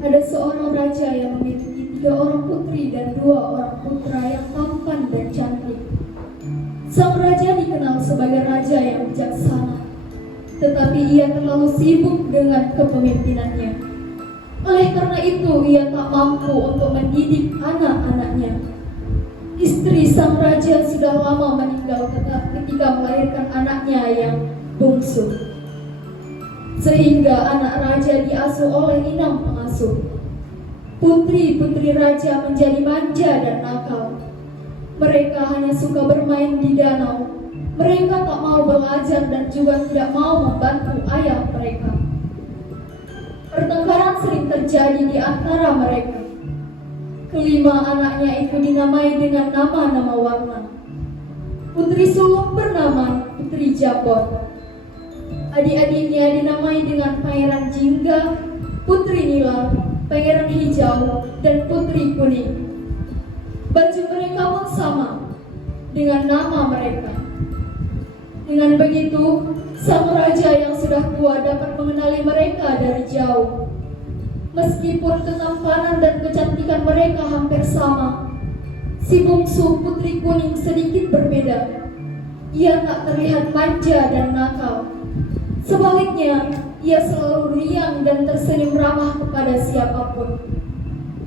Ada seorang raja yang memiliki 3 orang putri dan 2 orang putra yang tampan dan cantik. Sang raja dikenal sebagai raja yang bijaksana, tetapi ia terlalu sibuk dengan kepemimpinannya. Oleh karena itu, ia tak mampu untuk mendidik anak-anaknya. Istri sang raja sudah lama meninggal ketika melahirkan anaknya yang bungsu, sehingga anak raja diasuh oleh inang pengasuh. Putri-putri raja menjadi manja dan nakal. Mereka hanya suka bermain di danau. Mereka tak mau belajar dan juga tidak mau membantu ayah mereka. Pertengkaran sering terjadi di antara mereka. Kelima anaknya itu dinamai dengan nama-nama warna. Putri sulung bernama Putri Jambon. Adik-adiknya dinamai dengan Pangeran Jingga, Putri Nila, Pangeran Hijau, dan Putri Kuning. Baju mereka pun sama dengan nama mereka. Dengan begitu, sang raja yang sudah tua dapat mengenali mereka dari jauh. Meskipun ketampanan dan kecantikan mereka hampir sama, si bungsu Putri Kuning sedikit berbeda. Ia tak terlihat manja dan nakal. Sebaliknya, ia selalu riang dan tersenyum ramah kepada siapapun.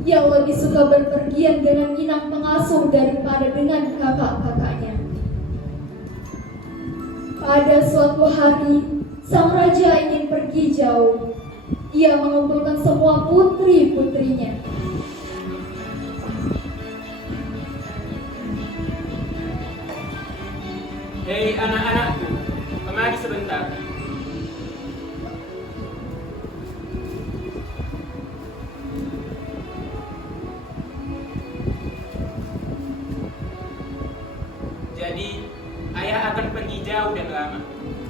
Ia lebih suka berpergian dengan inang pengasuh daripada dengan kakak-kakaknya. Pada suatu hari, sang raja ingin pergi jauh. Ia mengumpulkan semua putri-putrinya. Hei anak-anakku, kemari sebentar. Jadi, ayah akan pergi jauh dan lama.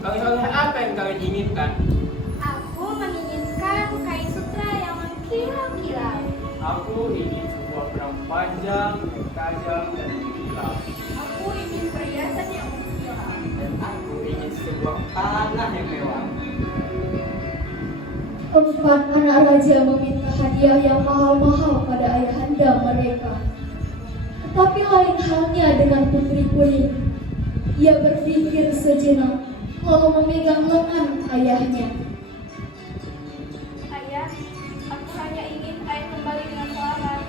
Oleh-oleh apa yang kalian inginkan? Aku menginginkan kain sutra yang mengkilau-kilau. Aku ingin sebuah perang panjang, tajam, dan mengkilau. Aku ingin perhiasan yang mengkilau. Dan aku ingin sebuah tanah yang mewah. 4 anak raja meminta hadiah yang mahal-mahal pada ayahanda mereka. Tetapi lain halnya dengan Putri Kuning. Ia berpikir sejenak, lalu memegang lengan ayahnya. Ayah, aku hanya ingin ayah kembali dengan selamat.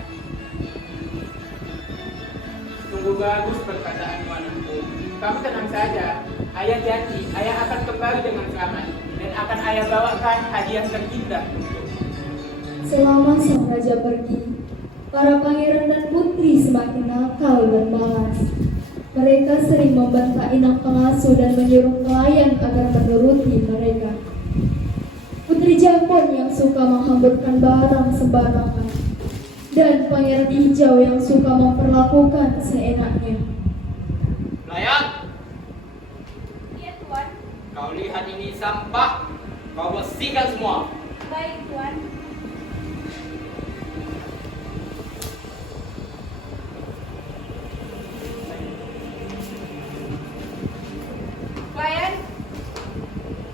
Sungguh bagus perkataanmu anakku. Kamu tenang saja. Ayah janji, ayah akan kembali dengan selamat. Dan akan ayah bawakan hadiah terindah untukmu. Selama sang raja pergi, para pangeran dan putri semakin nakal dan malas. Mereka sering membentak inang pengasuh dan menyuruh pelayan agar menuruti mereka. Putri Jambon yang suka menghamburkan barang sembarangan, dan Pangeran Hijau yang suka memperlakukan seenaknya. Layan, Iya, Tuan. kau lihat ini sampah. Kau bersihkan semua. Baik, Tuan. Pelayan.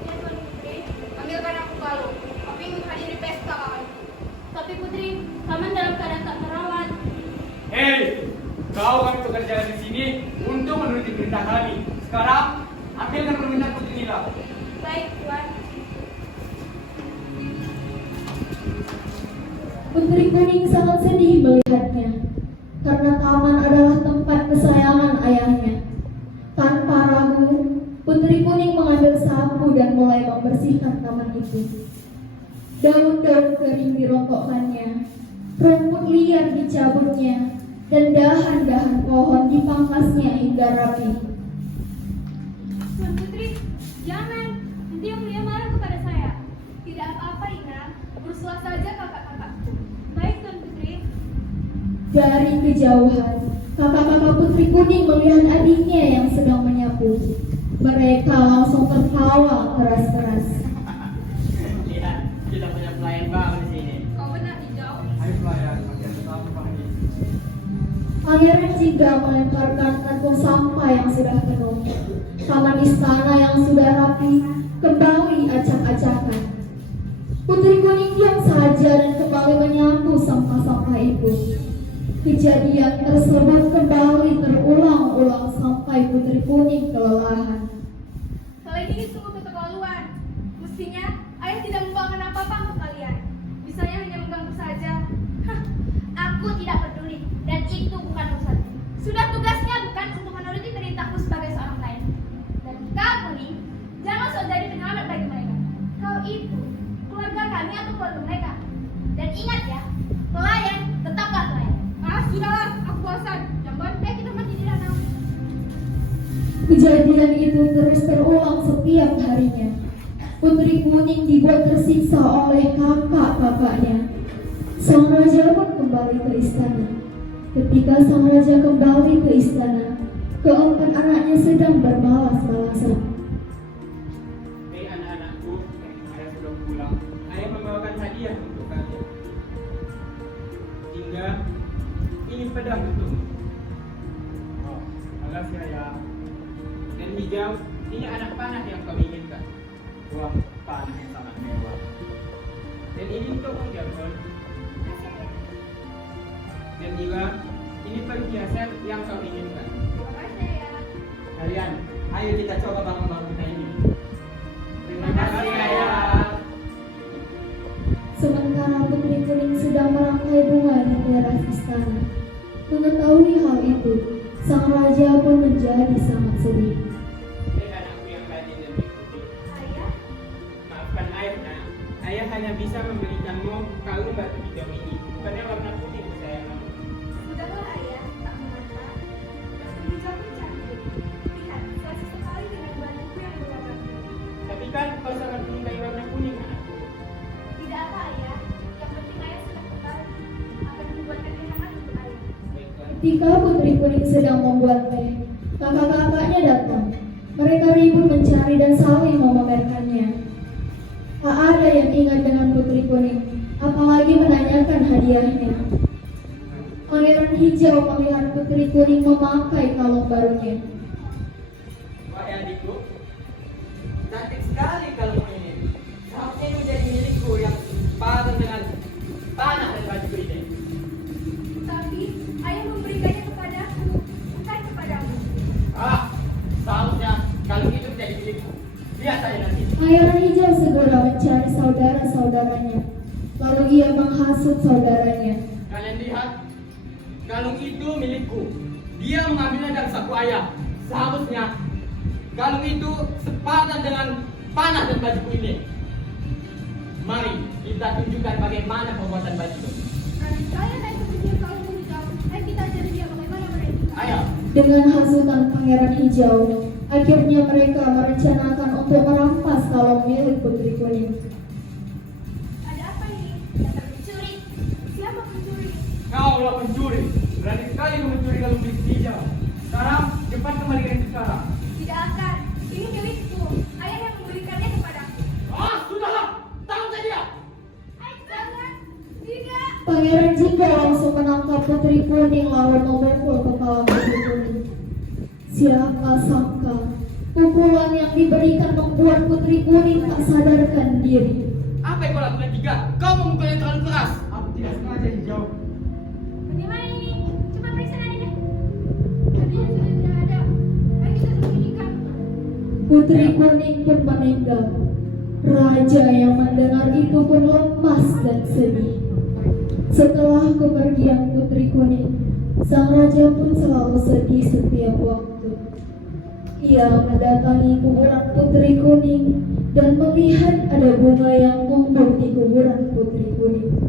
Iya, Tuan Putri. Ambilkan aku kalung. Aku ingin menghadiri pesta kawan. Tapi Putri, paman dalam keadaan tak terawat. Hei, kau kami pekerjaan di sini untuk menuruti perintah kami. Sekarang, ambilkan permintaan Putri Nila. Baik, Tuan. Putri Kuning sangat sedih melihatnya, karena taman adalah tempat kesayangan ayahnya. Tanpa ragu, Putri Kuning mengambil sapu dan mulai membersihkan taman itu. Daun-daun kering dirongkokkannya, rumput liar dicabutnya, dan dahan-dahan pohon dipangkasnya hingga rapi. Tuan Putri, jangan. Nanti yang mulia marah kepada saya. Tidak apa-apa, Ina. Uruslah saja kakak-kakakku. Baik, Tuan Putri. Dari kejauhan, kakak-kakak Putri Kuning melihat adiknya yang sedang menyapu. Mereka langsung tertawa keras-keras. Lihat, kita punya pelayan baru di sini. Kau benar, Hijau. Ayo pelayan, bagian pertama pagi. Pangeran Jingga melemparkan kantong sampah yang sudah penuh. Taman istana yang sudah rapi kembali acak-acakan. Putri Kuning diam saja dan kembali kembali menyapu sampah-sampah itu. Kejadian tersebut kembali terulang-ulang sampai Putri Kuning kelelahan. Kalian ini sungguh keterlaluan. Mestinya ayah tidak membawakan apa-apa untuk kalian. Bisanya hanya mengganggu saja. Hah, aku tidak peduli dan itu bukan urusanku. Sudah tugasnya bukan untuk menuruti perintahku sebagai seorang nelayan. Dan kamu nih, jangan sok jadi penyelamat bagi mereka. Kau itu keluarga kami atau keluarga mereka. Dan ingat ya, pelayan tetaplah pelayan. Ah, sudahlah, aku bosan. Jamban, kita mati di danau. Kejadian itu terus terulang setiap harinya. Putri Kuning dibuat tersiksa oleh kakak-kakaknya. Sang raja pun kembali ke istana. Ketika sang raja kembali ke istana, keempat anaknya sedang bermalas-malasan. Hei anak-anakku, ayah sudah pulang. Ayah membawakan hadiah untuk kalian. Hingga ini pedang untukmu. Oh, makasih ayah. Dan hijau, ini anak panah yang kau inginkan. Wah, panah yang sangat mewah. Dan ini untukmu Jambon. Dan juga ini perhiasan yang kau inginkan. Terima kasih ya. Kalian, ayo kita coba bangun-bangun kita ini. Terima kasih ayah. Sementara Putri Kuning sedang merangkai bunga di teras istana. Mengetahui hal itu, sang raja pun menjadi sangat sedih. Hei anakku yang rajin dan ikuti. Ayah, Maafkan ayah nak. Ayah hanya bisa memberikanmu kalung batu hijau ini. Karena warna putih kesayanganmu. sudahlah ayah, tak mengapa. Batu hijau pun cantik. Lihat, kasih sekali dengan bajuku yang berwarna biru. Tapi kan kau sangat menyukai warna kuning anakku. Tidak apa ayah, yang penting ayah sudah kembali. Akan membuatkan teh hangat untuk ayah. Baiklah. Ketika Putri Kuning sedang membuat teh, kakak-kakaknya datang. Mereka ribut mencari dan saling memamerkannya. Tak ada yang ingat dengan Putri Kuning, apalagi menanyakan hadiahnya. Pangeran Hijau melihat Putri Kuning memakai kalung barunya. Wahai adikku, cantik sekali kalung ini. Seharusnya ini menjadi milikku yang sepadan dengan tanah dan bajuku ini. Tapi ayah memberikannya kepadaku, bukan kepadamu. Ah, seharusnya kalung itu menjadi milikku. Lihat saja nanti. Pangeran Hijau segera mencari saudara-saudaranya. Lalu ia menghasut saudaranya. Kalian lihat, kalung itu milikku. Dia mengambilnya dari saku ayah. Seharusnya kalung itu sepadan dengan panah dan bajuku ini. Mari kita tunjukkan bagaimana pembuatan baju itu. Nanti saya naik ke pinggir kalung hijau. Ayo kita ajar dia bagaimana mereka. Ayo. Dengan hasutan Pangeran Hijau, akhirnya mereka merencanakan untuk merampas kalung milik Putri Kuning. Ada apa ini? Dasar pencuri. Siapa pencuri? Kau lah pencuri. Berani sekali mencuri kalung milik hijau. Sekarang cepat kembalikan itu sekarang. Tidak akan. Ini milikku. Ayah yang memberikannya kepadaku. Ah, sudahlah. Tahu saja. Ayah jangan. Tidak. Pangeran Jingga langsung menangkap Putri Kuning lalu memukul kepala Putri Kuning. Siapa sangka pukulan yang diberikan membuat Putri Kuning tak sadarkan diri. Apa yang kau lakukan jika kau memukul yang terlalu keras? Aku tidak sengaja hijau. Bagaimana ini? Coba periksa nanti deh. Hadiah sudah tidak ada. Ayo kita sembunyikan. Putri Kuning pun meninggal. Raja yang mendengar itu pun lemas dan sedih. Setelah kepergian Putri Kuning, sang raja pun selalu sedih setiap waktu. Ia mendatangi kuburan Putri Kuning dan melihat ada bunga yang tumbuh di kuburan Putri Kuning.